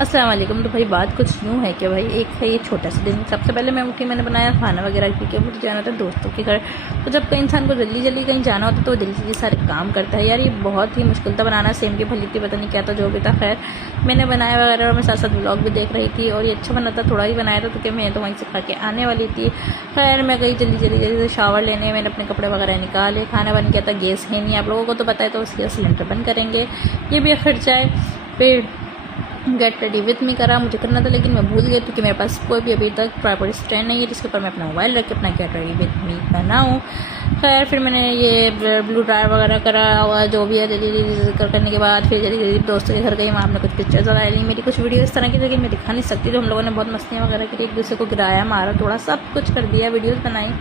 अस्सलाम वालेकुम। तो भाई बात कुछ यूँ है कि भाई एक है ये छोटा सा दिन। सबसे पहले मैं उठी, मैंने बनाया खाना वगैरह, क्योंकि मुझे जाना था दोस्तों के घर। तो जब कहीं इंसान को जल्दी जल्दी कहीं जाना होता है तो जल्दी जल्दी सारे काम करता है यार। ये बहुत ही मुश्किल था बनाना। सेम की फली थी, पता नहीं क्या था, जो भी था। खैर मैंने बनाया वगैरह और मैं साथ साथ व्लॉग भी देख रही थी और ये अच्छा बना था। थोड़ा ही बनाया था तो क्या, मैं तो वहीं से खा के आने वाली थी। खैर मैं गई जल्दी जल्दी जल्दी से शावर लेने। मैंने अपने कपड़े वगैरह निकाले। खाना बन गया था, गैस है नहीं, आप लोगों को तो पता है, तो उसके सिलेंडर बंद करेंगे, ये भी खर्चा है। फिर गेट रेडी विथ मी करा, मुझे करना था लेकिन मैं भूल गई, क्योंकि मेरे पास कोई भी अभी तक प्रॉपर स्टैंड नहीं है जिसके ऊपर मैं अपना मोबाइल रख के अपना गेट रेडी विथ मी बनाऊँ। खैर फिर मैंने ये ब्लू ड्रायर वगैरह करा और जो भी है जल्दी जल्दी करने के बाद फिर जल्दी जल्दी दोस्तों के घर गई। वहाँ हमने कुछ पिक्चर्स वगैरह ली, मेरी कुछ वीडियो इस तरह की थी कि मैं दिखा नहीं सकती। तो हम लोगों ने बहुत मस्तियाँ वगैरह की, एक दूसरे को गिराया, मारा, थोड़ा सब कुछ कर दिया, वीडियोज़ बनाई।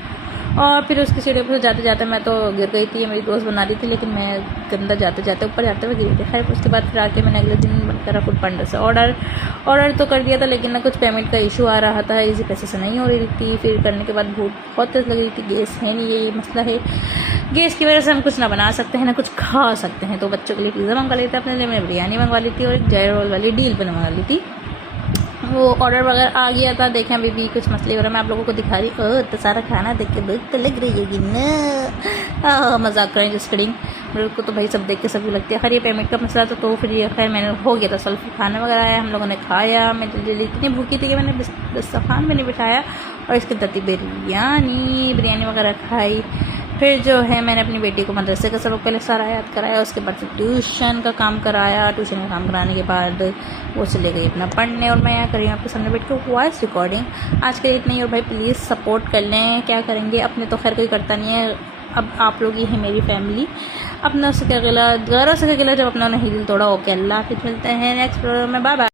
और फिर उसकी सीढ़ी पर जाते जाते मैं तो गिर गई थी। मेरी दोस्त बना रही थी लेकिन मैं अंदर जाते जाते ऊपर जाते हुए गिरी थी। खैर उसके बाद फिर आके मैंने अगले दिन बंद करा फूड पांडा से ऑर्डर तो कर दिया था, लेकिन ना कुछ पेमेंट का इशू आ रहा था, इसी पैसे से नहीं हो रही थी। फिर करने के बाद भूख बहुत तेज लग रही थी, गैस है नहीं, यही मसला है। गैस की वजह से हम कुछ ना बना सकते हैं ना कुछ खा सकते हैं। तो बच्चों के लिए पिज़्ज़ा मंगवा लेते, अपने लिए मैंने बिरयानी मंगवा ली थी और एक जय रोल वाली डील पर मंगवा ली थी। वो ऑर्डर वगैरह आ गया था। देखें अभी भी कुछ मसले हो रहा है, मैं आप लोगों को दिखा रही। तो सारा खाना देख के भूख तो लग रही है ना, मजाक करें जिस करिंग, मेरे को तो भाई सब देख के सभी लगती है। खैर ये पेमेंट का मसला था तो फिर ये खैर मैंने हो गया था सल्फ। खाना वगैरह आया, हम लोगों ने खाया। मैं जल्दी इतनी भूखी थी कि मैंने दस्तरखान में नहीं बिठाया और इसके तती बिरयानी वगैरह खाई। फिर जो है मैंने अपनी बेटी को मदरसे का सबक पहले सारा याद कराया, उसके बाद फिर ट्यूशन का काम कराया। ट्यूशन का काम कराने के बाद वो चले गई अपना पढ़ने और मैं यहाँ करी आपके सामने बैठ कर वॉइस रिकॉर्डिंग। आज के लिए इतना ही, और भाई प्लीज़ सपोर्ट कर लें। क्या करेंगे, अपने तो खैर कोई करता नहीं है, अब आप लोग ही हैं मेरी फैमिली। अपना से क्या गिला, गौरव से क्या गिला, जब अपना नहीं दिल तोड़ा। ओके, अल्लाह हाफिज़, मिलते हैं नेक्स्ट प्रोग्राम में, बाय बाय।